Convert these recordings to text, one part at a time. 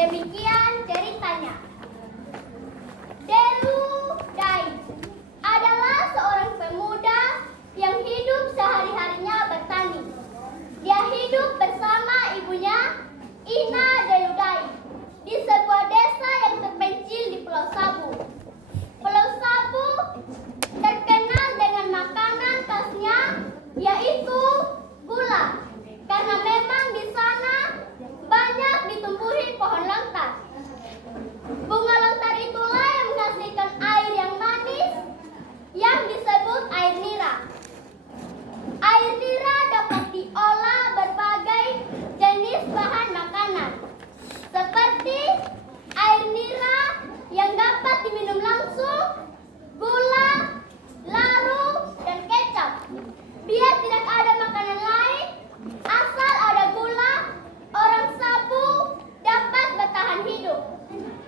Demikian ceritanya. Delu Dai adalah seorang pemuda yang hidup sehari-harinya bertani. Dia hidup bersama ibunya, Ina Delu Dai, di sebuah desa yang terpencil di Pulau Sabu. Pulau Sabu terkenal dengan makanan khasnya, yaitu gula, karena memang di sana banyak ditumbuhi pohon lontar. Bunga lontar itulah yang menghasilkan air yang manis yang disebut air nira. Air nira dapat diolah berbagai jenis bahan makanan, seperti air nira yang dapat diminum langsung, gula, laru, dan kecap. Biar tidak ada makanan lain, asal ada gula, orang Sabu dapat bertahan hidup.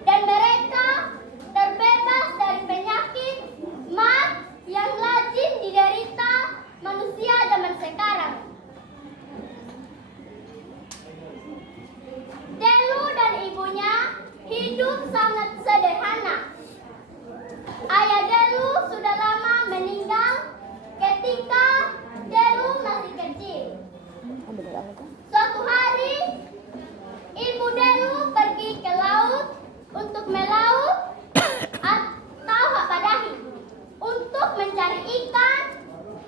Dan mereka terbebas dari penyakit mah yang lazim diderita manusia zaman sekarang. Delu dan ibunya hidup sangat sederhana. Ayah Delu sudah lama meninggal ketika Delu masih kecil. Suatu hari, ibu Delu pergi ke laut untuk melaut atau hapadahi, untuk mencari ikan,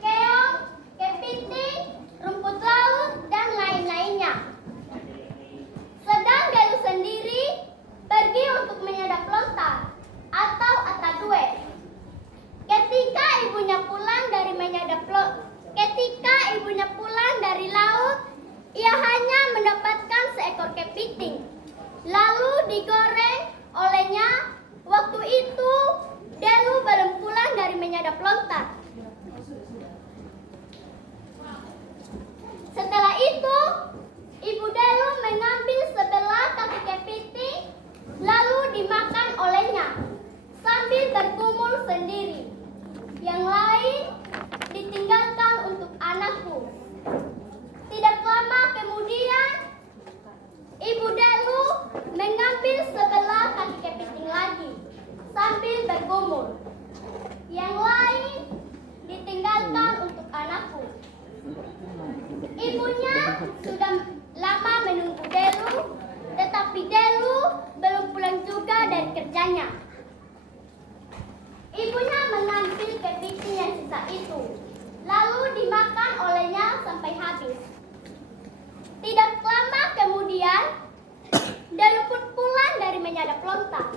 keong, kepiting, rumput laut, dan lain-lainnya. Sedang Delu sendiri pergi untuk menyadap lontar atau atadue. Ketika ibunya pulang dari laut, ia hanya mendapatkan seekor kepiting. Lalu digoreng olehnya. Waktu itu Delu belum pulang dari menyadap lontar. Setelah itu, ibu Delu mengambil sebelah kaki kepiting, lalu dimakan olehnya sambil bergumul sendiri. Yang lain ditinggalkan untuk anakku. Tidak lama kemudian, ibu Delu mengambil sebelah kaki kepiting lagi sambil bergumul. Yang lain ditinggalkan untuk anakku. Ibunya sudah lama menunggu Delu, tetapi Delu belum pulang juga dari kerjanya. Ibunya mengambil kepiting yang sisa itu, lalu dimakan olehnya sampai habis. Tidak lama kemudian, Delu pun pulang dari menyadap lontar.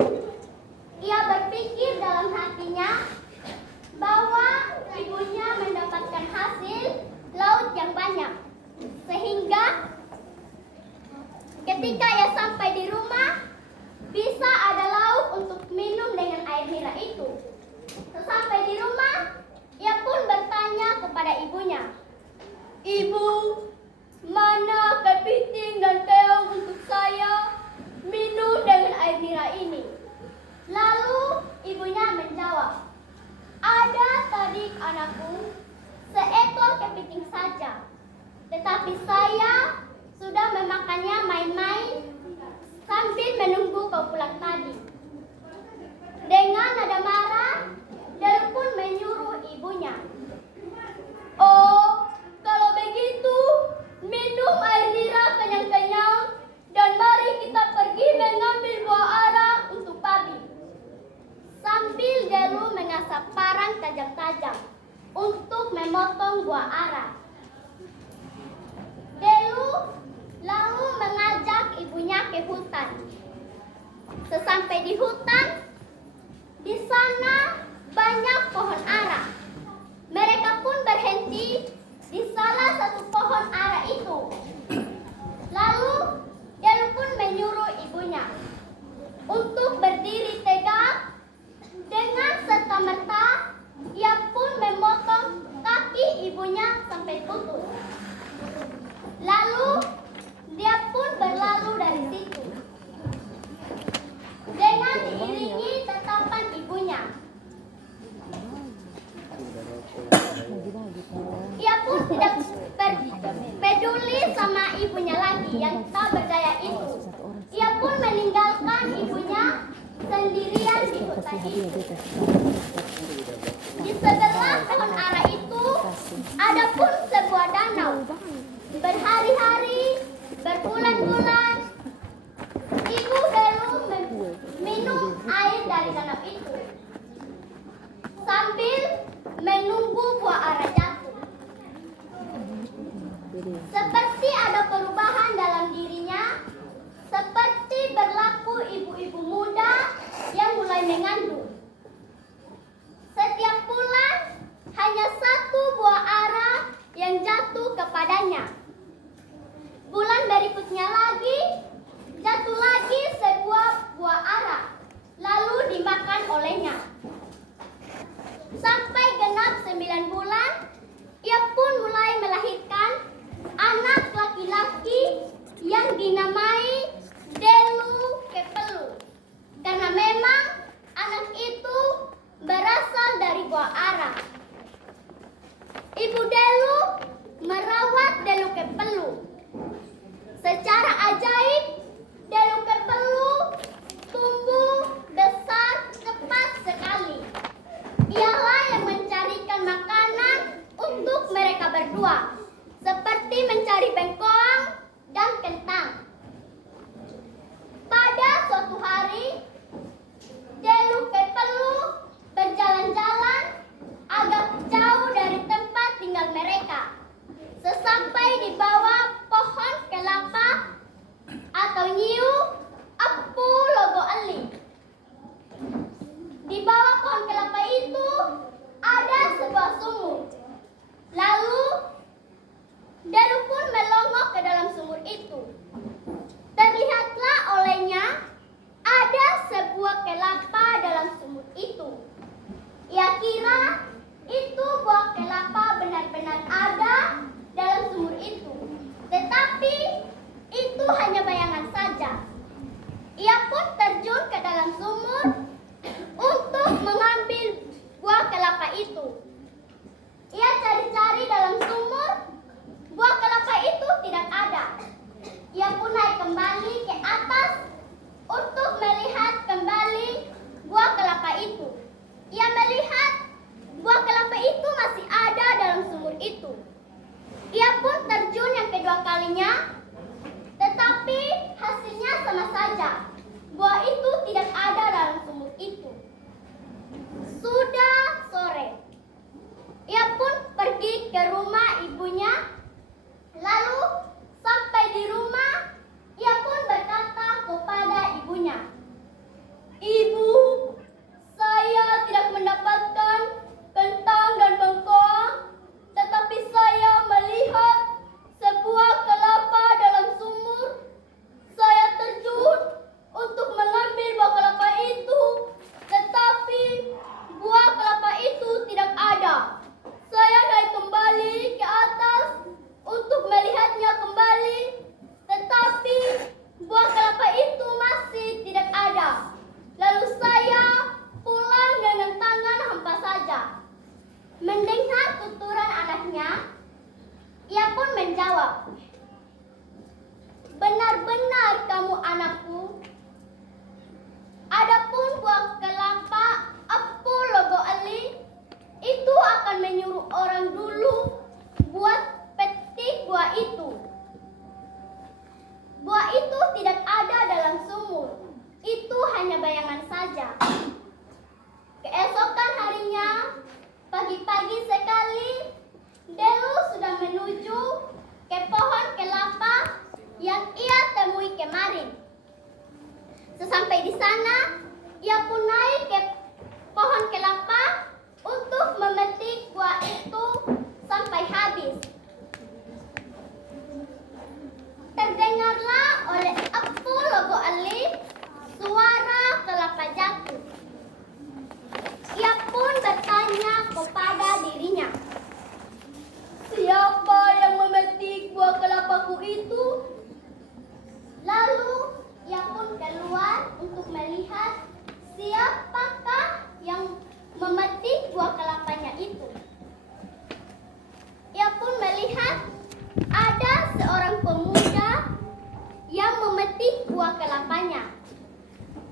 Ia berpikir dalam hatinya bahwa ibunya mendapatkan hasil laut yang banyak, sehingga ketika ia sampai di rumah, bisa ada lauk untuk minum dengan air nira itu. Sesampai di rumah, ia pun bertanya kepada ibunya, "Ibu, mana kepiting dan keong untuk saya minum dengan air nira ini?" Lalu ibunya menjawab, "Ada tadi anakku, seekor kepiting saja. Tetapi saya sudah memakannya main-main sambil menunggu kau pulang tadi." Dengan nada marah, Delu pun menyuruh ibunya, "Oh, kalau begitu, minum air nira kenyang-kenyang dan mari kita pergi mengambil buah ara untuk babi." Sambil Delu mengasah parang tajam-tajam untuk memotong buah ara. Delu lalu mengajak ibunya ke hutan. Sesampai di hutan, di sana banyak pohon ara. Mereka pun berhenti di salah satu pohon ara itu. Lalu Delu pun menyuruh ibunya untuk berdiri tegak. Dengan serta-merta, ia pun memotong kaki ibunya sampai putus. Lalu dia pun berlalu dari situ dengan diiringi tatapan ibunya. Ia pun tidak peduli sama ibunya lagi yang tak berdaya itu. Ia pun meninggal itu. Di sebelah pohon ara itu ada pun sebuah danau. Berhari-hari, berbulan-bulan, ibu Delu minum air dari danau itu sambil menunggu buah ara jatuh. Seperti ada perubahan dalam dirinya, seperti berlaku ibu-ibu muda yang mulai mengandung. Setiap bulan hanya satu buah ara yang jatuh kepadanya. Bulan berikutnya lagi, jatuh lagi sebuah buah ara, lalu dimakan olehnya. Sampai genap 9 bulan, ia pun mulai melahirkan anak laki-laki yang dinamai Delu Kepelu. Karena memang anak itu berasal dari buah ara. Ibu Delu merawat Delu Kepelu. Secara ajaib, Delu Kepelu tumbuh besar cepat sekali. Ialah yang mencarikan makanan untuk mereka berdua, seperti mencari bengkoang dan kentang. Pada suatu hari, Delu Kepelu berjalan-jalan agak jauh dari tempat tinggal mereka. Sesampai di bawah pohon kelapa atau nyiu Apu Logo Ali. Di bawah pohon kelapa itu ada sebuah sumur. Lalu Delu pun melongok ke dalam sumur itu. Terlihatlah olehnya ada sebuah kelapa dalam sumur itu. Ia kira itu buah kelapa benar-benar ada dalam sumur itu. Tetapi itu hanya bayangan saja. Ia pun terjun ke dalam sumur untuk mengambil buah kelapa itu. Ia cari-cari dalam sumur, buah kelapa itu tidak ada. Ia pun naik kembali ke atas untuk melihat kembali buah kelapa itu. Ia melihat buah kelapa itu masih ada dalam sumur itu. Ia pun terjun yang kedua kalinya, tetapi hasilnya sama saja. Buah itu tidak ada dalam sumur itu. Sudah sore. Ia pun pergi ke rumah ibunya. Lalu sampai di rumah, ia pun berkata kepada ibunya, "Ibu, saya tidak mendapatkan kentang dan bengkoang, tetapi saya melihat sebuah kelapa dalam sumur. Saya terjun untuk mengambil buah kelapa itu, tetapi buah kelapa itu tidak ada. Saya naik kembali ke atas untuk melihatnya kembali, tetapi buah kelapa itu masih tidak ada. Lalu saya pulang dengan tangan hampa saja." Mendengar tuturan anaknya, ia pun menjawab, "Benar-benar kamu anakku. Adapun buah kelapa Apu Logo Ali itu akan menyuruh orang dulu buat petik buah itu. Buah itu tidak ada dalam sumur. Itu hanya bayangan saja." Keesokan harinya, pagi-pagi sekali, Delu sudah menuju ke pohon kelapa yang ia temui kemarin. Sesampai di sana, ia pun naik ke pohon kelapa untuk memetik buah itu sampai habis. Terdengarlah oleh Apu Logo Ali suara kelapa jatuh. Ia pun bertanya kepada dirinya, "Siapa yang memetik buah kelapaku itu?" Lalu ia pun keluar untuk melihat siapakah yang memetik buah kelapanya itu. Ia pun melihat ada seorang pemuda yang memetik buah kelapanya.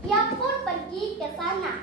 Ia pun pergi ke sana.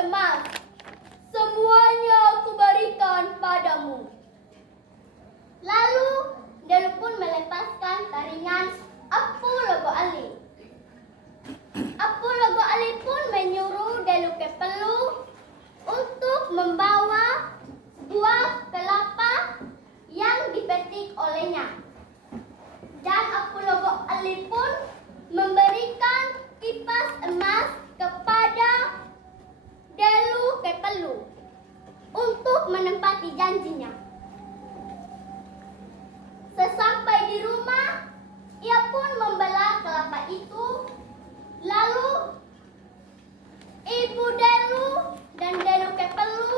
emas, semuanya aku berikan padamu. Lalu Delu pun melepaskan taringan Apu Logo Ali. Apu Logo Ali pun menyuruh Delu Kepelu untuk membawa buah kelapa yang dipetik olehnya. Dan Apu Logo Ali pun memberikan kipas emas kepada Delu Kepelu untuk menempati janjinya. Sesampai di rumah, ia pun membelah kelapa itu. Lalu Ibu Delu dan Delu Kepelu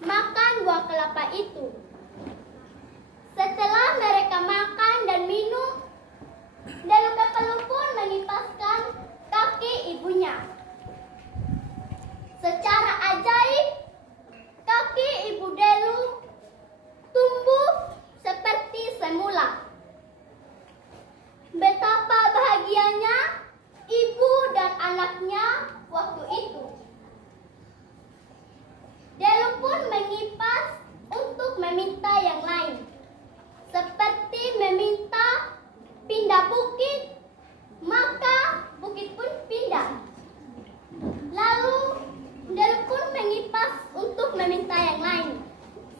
makan buah kelapa itu. Setelah mereka makan dan minum, Delu Kepelu pun mengipaskan kaki ibunya. Secara ajaib, kaki Ibu Delu tumbuh seperti semula. Betapa bahagianya ibu dan anaknya waktu itu. Delu pun mengipas untuk meminta yang lain, seperti meminta pindah bukit, maka bukit pun pindah. Lalu Delu pun mengipas untuk meminta yang lain,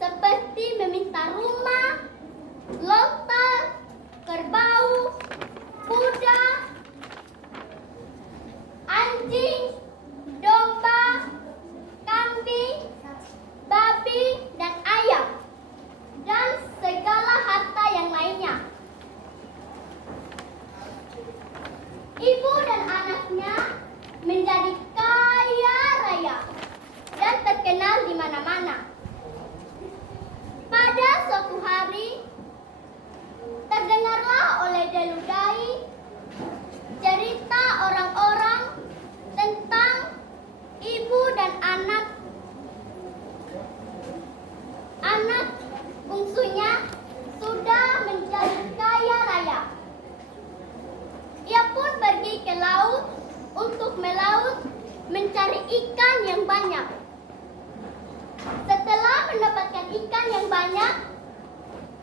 seperti meminta rumah, lontar, kerbau, kuda, anjing, domba, kambing, babi, dan ayam, dan segala harta yang lainnya. Ibu dan anaknya menjadi kaya raya dan terkenal di mana-mana. Pada suatu hari, terdengarlah oleh Delu Dai cerita orang-orang tentang ibu dan anak bungsunya sudah menjadi kaya raya. Ia pun pergi ke laut untuk melaut mencari ikan yang banyak. Setelah mendapatkan ikan yang banyak,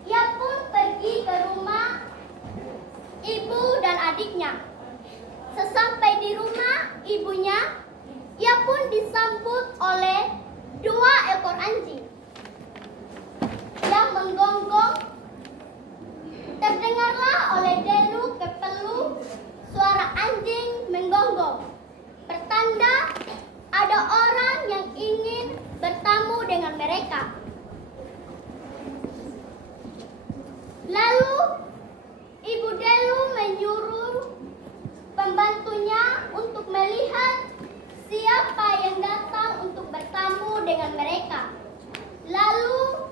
ia pun pergi ke rumah ibu dan adiknya. Sesampai di rumah ibunya, ia pun disambut oleh 2 ekor anjing yang menggonggong. Terdengarlah oleh Delu Kepelu suara anjing menggonggong, pertanda ada orang yang ingin bertamu dengan mereka. Lalu Ibu Delu menyuruh pembantunya untuk melihat siapa yang datang untuk bertamu dengan mereka. Lalu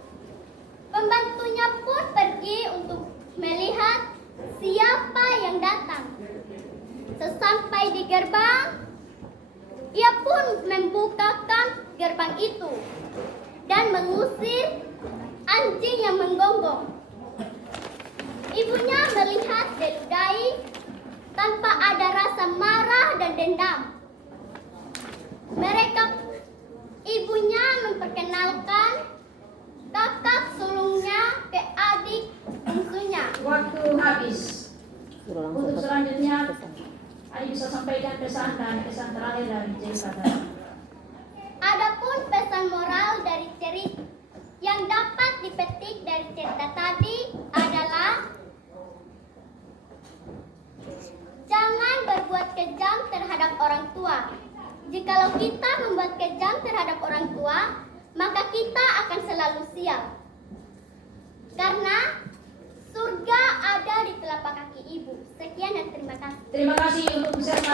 pembantunya pun pergi untuk melihat siapa yang datang. Sesampai di gerbang, ia pun membukakan gerbang itu dan mengusir anjing yang menggonggong. Ibunya melihat Delu Dai tanpa ada rasa marah dan dendam. Ibunya memperkenalkan kakak sulungnya ke adik bungsunya. Waktu habis. Untuk selanjutnya, Ayo bisa sampaikan pesan dan pesan terakhir dari cerita tadi. Adapun pesan moral dari cerita yang dapat dipetik dari cerita tadi adalah jangan berbuat kejam terhadap orang tua. Jikalau kita membuat kejam terhadap orang tua, maka kita akan selalu sial. Karena surga ada di telapak kaki ibu. Sekian dan terima kasih. Terima kasih untuk peserta